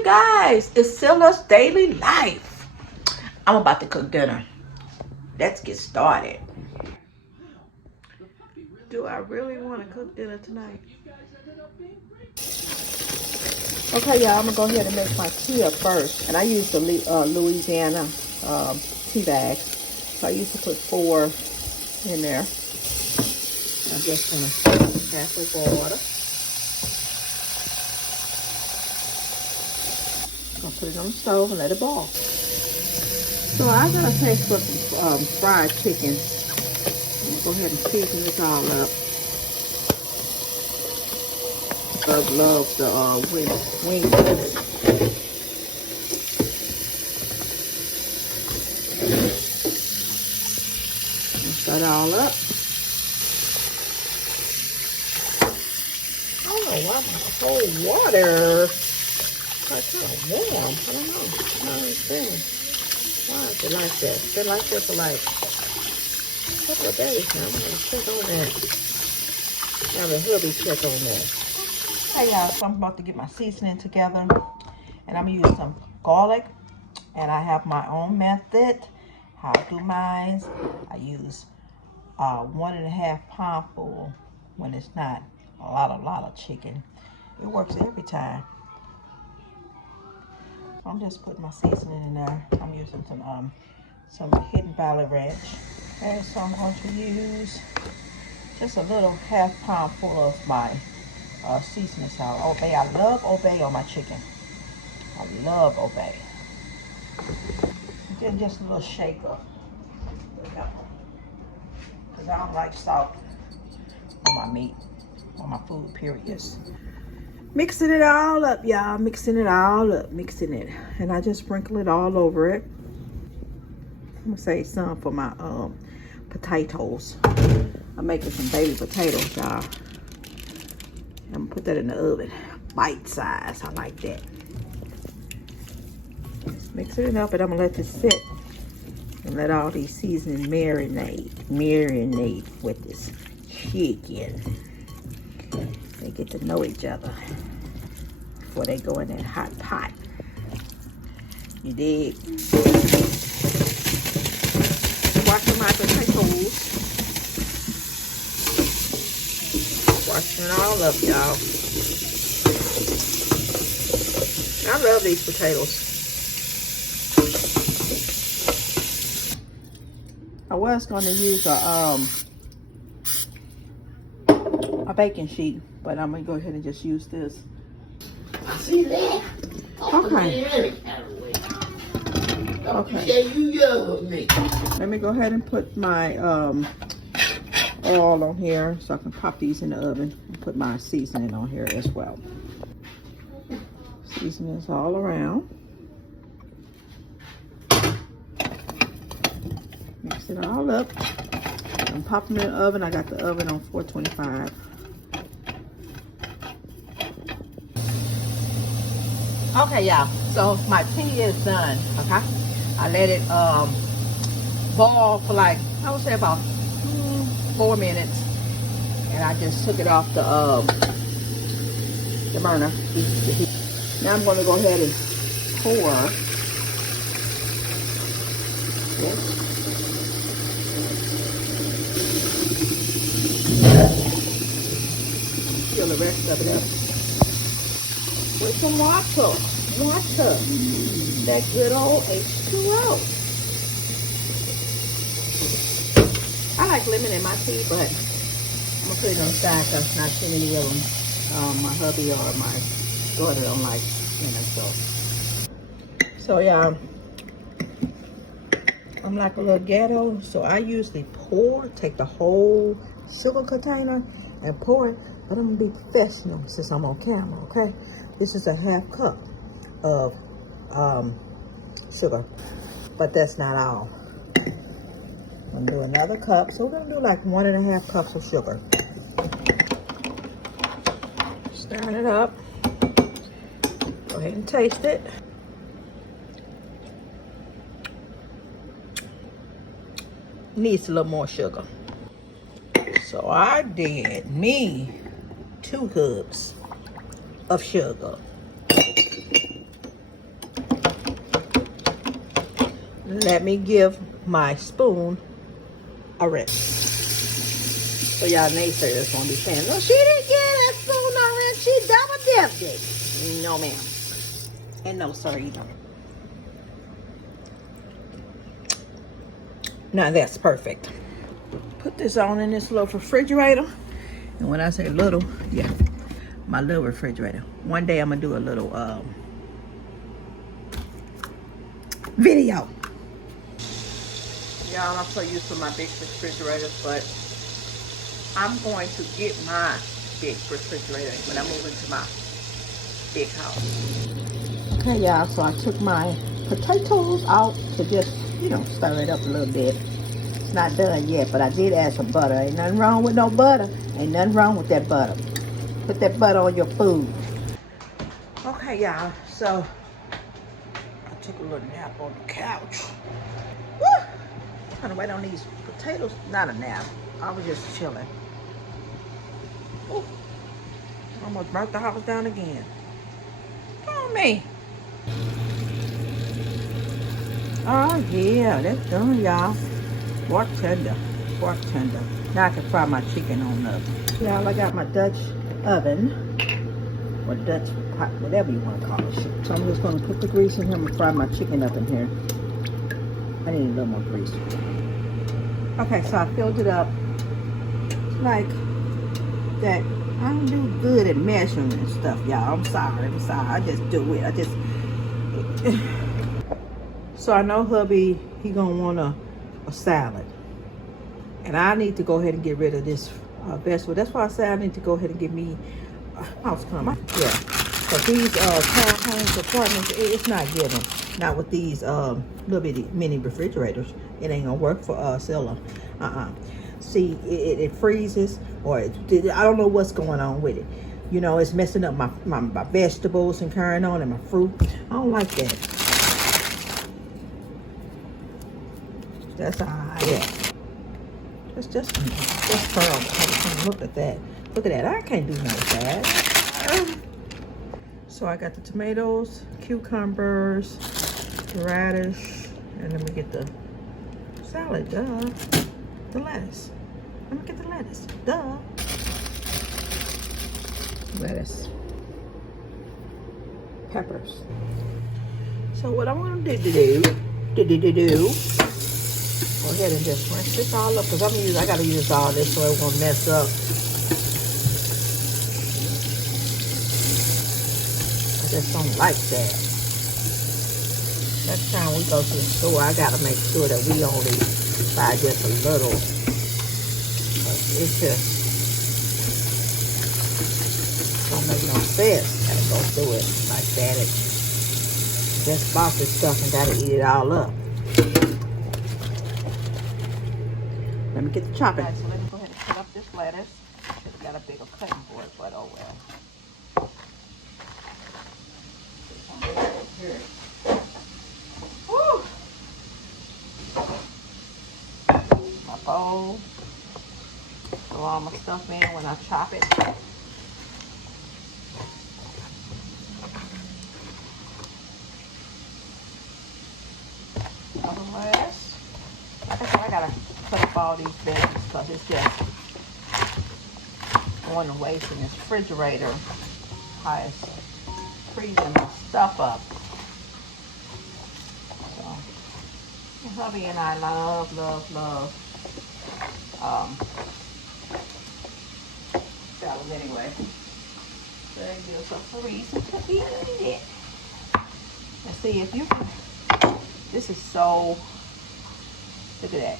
you guys, it's SCILLA'S Daily Life. I'm about to cook dinner. Let's get started. Do I really want to cook dinner tonight? Okay, y'all, I'm gonna go ahead and make my tea up first. And I use the Louisiana tea bag. So I used to put 4 in there. I'm just gonna half with water. I'm gonna put it on the stove and let it boil. So I gotta taste for some fried chicken. I'm gonna go ahead and season this all up. Love the wing. Mix that all up. I don't know why my cold water is kind of warm. I don't know. I don't understand. Why is it like that? It's been like that for like a couple of days now. I'm going to check on that. Have a hubby check on that. Hey y'all, so I'm about to get my seasoning together. And I'm going to use some garlic. And I have my own method. How I do mine. I use 1.5 pound full when it's not a lot of chicken. It works every time. So I'm just putting my seasoning in there. I'm using some Hidden Valley Ranch. And so I'm going to use just a little 1/2 pound full of my seasoning salt. Obey. I love Obey on my chicken. I love Obey. And then just a little shaker. Because I don't like salt on my meat, on my food, period. Mixing it all up, y'all. Mixing it all up. Mixing it. And I just sprinkle it all over it. I'm going to save some for my potatoes. I'm making some baby potatoes, y'all. I'm going to put that in the oven. Bite size. I like that. Just mixing it up, and I'm going to let this sit. And let all these seasonings marinate with this chicken. They get to know each other before they go in that hot pot. You dig? Washing my potatoes. Washing it all up, y'all. I love these potatoes. I was going to use a baking sheet, but I'm going to go ahead and just use this. See that? Okay. Okay. You love me. Let me go ahead and put my oil on here so I can pop these in the oven and put my seasoning on here as well. Seasonings all around. Mix it all up. I'm popping it in the oven. I got the oven on 425. Okay, y'all. So my tea is done. Okay, I let it boil for like, I would say about 4 minutes, and I just took it off the burner. Now I'm going to go ahead and pour this. Fill the rest of it up with some water. That good old H2O. I like lemon in my tea, but I'm gonna put it on the side because not too many of them my hubby or my daughter don't like lemon. So yeah, I'm like a little ghetto, so I usually take the whole sugar container and pour it. But I'm gonna be professional since I'm on camera, okay? This is a 1/2 cup of sugar, but that's not all. I'm gonna do another cup, so we're gonna do like 1.5 cups of sugar. Stirring it up. Go ahead and taste it. Needs a little more sugar. So I did me 2 cups of sugar. let me give my spoon a rest. So y'all naysayers won't be saying, no, she didn't get that spoon a rest. She double dipped it. No, ma'am. And no, sir, either. Now that's perfect. Put this on in this little refrigerator. And when I say little, yeah, my little refrigerator. One day I'm gonna do a little video. Y'all, I'm so used to my big refrigerators, but I'm going to get my big refrigerator when I move into my big house. Okay, y'all, so I took my potatoes out to just, you know, stir it up a little bit. It's not done yet, but I did add some butter. Ain't nothing wrong with no butter. Ain't nothing wrong with that butter. Put that butter on your food. Okay, y'all, so I took a little nap on the couch. Woo! Trying to wait on these potatoes. Not a nap. I was just chilling. Ooh. Almost burnt the house down again. Oh, me. Oh, yeah, that's done, y'all. Pork tender. Pork tender. Now I can fry my chicken on the oven. Y'all, I got my Dutch oven. Or Dutch pot, whatever you want to call it. So I'm just going to put the grease in here and fry my chicken up in here. I need a little more grease. Okay, so I filled it up. It's like that. I don't do good at measuring and stuff, y'all. I'm sorry. I just do it. So I know hubby, he gonna want a salad. And I need to go ahead and get rid of this vegetable. That's why I say I need to go ahead and get me a house coming. Yeah. But these townhomes, apartments, it's not giving. Not with these little bitty mini refrigerators. It ain't gonna work for SCILLA. See, it freezes, or I don't know what's going on with it. You know, it's messing up my vegetables and carrying on, and my fruit. I don't like that. That's all right. That's just terrible. Look at that. Look at that. I can't do nothing with that. So I got the tomatoes, cucumbers, radish, and let me get the salad, duh. The lettuce. Let me get the lettuce, duh. Lettuce. Peppers. So what I'm gonna do, go ahead and just rinse this all up, because I gotta use all this so it won't mess up. I just don't like that. Next time we go to the store, I gotta make sure that we only buy just a little. It's just don't make no sense. Gotta go through it like that. It just bought this stuff and gotta eat it all up. Let me get the chopping. All right, so let me go ahead and cut up this lettuce. It's got a bigger cutting board, but oh well. Woo! My bowl. Throw all my stuff in when I chop it. Otherwise, I gotta cut up all these veggies because it's just going to waste in this refrigerator. How it's freezing the stuff up. So, hubby and I love salad anyway. So it gives us a reason to eat it. And see if you can. This is so. Look at that.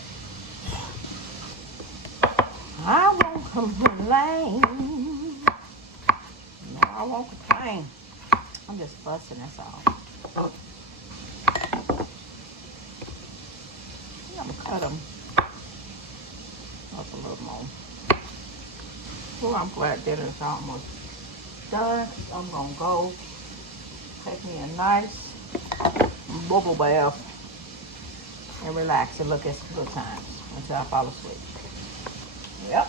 I won't complain. No, I won't complain. I'm just fussing, that's all. I'm gonna cut them up a little more. Well, I'm glad dinner's almost done. I'm gonna go take me a nice bubble bath and relax and look at some good times until I fall asleep. Yep.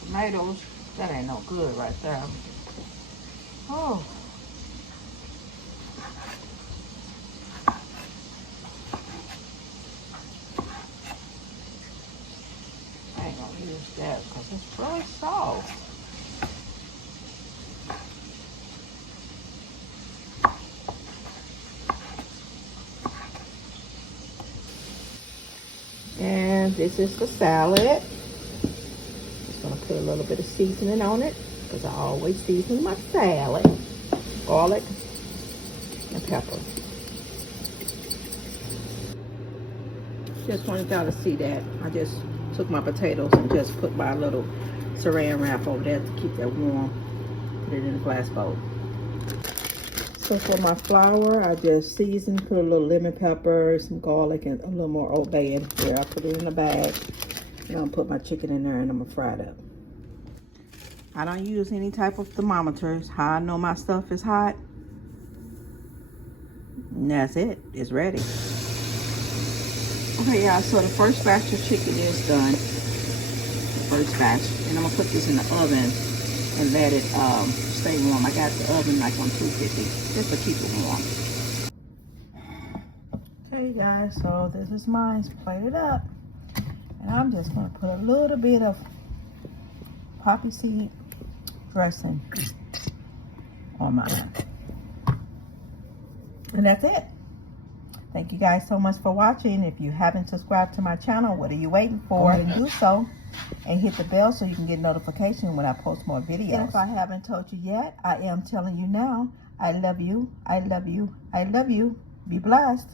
tomatoes. That ain't no good right there. Oh. I ain't gonna use that because it's really soft. And this is the salad. Just gonna put a little bit of seasoning on it because I always season my salad. Garlic and pepper. Just wanted y'all to see that. I just took my potatoes and just put my little saran wrap over there to keep that warm. Put it in a glass bowl. So for my flour, I just seasoned, put a little lemon pepper, some garlic, and a little more Old Bay in here. I put it in a bag. And I'm gonna put my chicken in there and I'm gonna fry it up. I don't use any type of thermometers. How I know my stuff is hot? And that's it. It's ready. Okay, y'all, so the first batch of chicken is done. The first batch. And I'm gonna put this in the oven and let it stay warm. I got the oven like on 250 just to keep it warm. Okay, guys, so this is mine plated up. And I'm just gonna put a little bit of poppy seed dressing on mine. And that's it. Thank you guys so much for watching. If you haven't subscribed to my channel, what are you waiting for? Go ahead and do so. And hit the bell so you can get notification when I post more videos. And if I haven't told you yet, I am telling you now. I love you. I love you. I love you. Be blessed.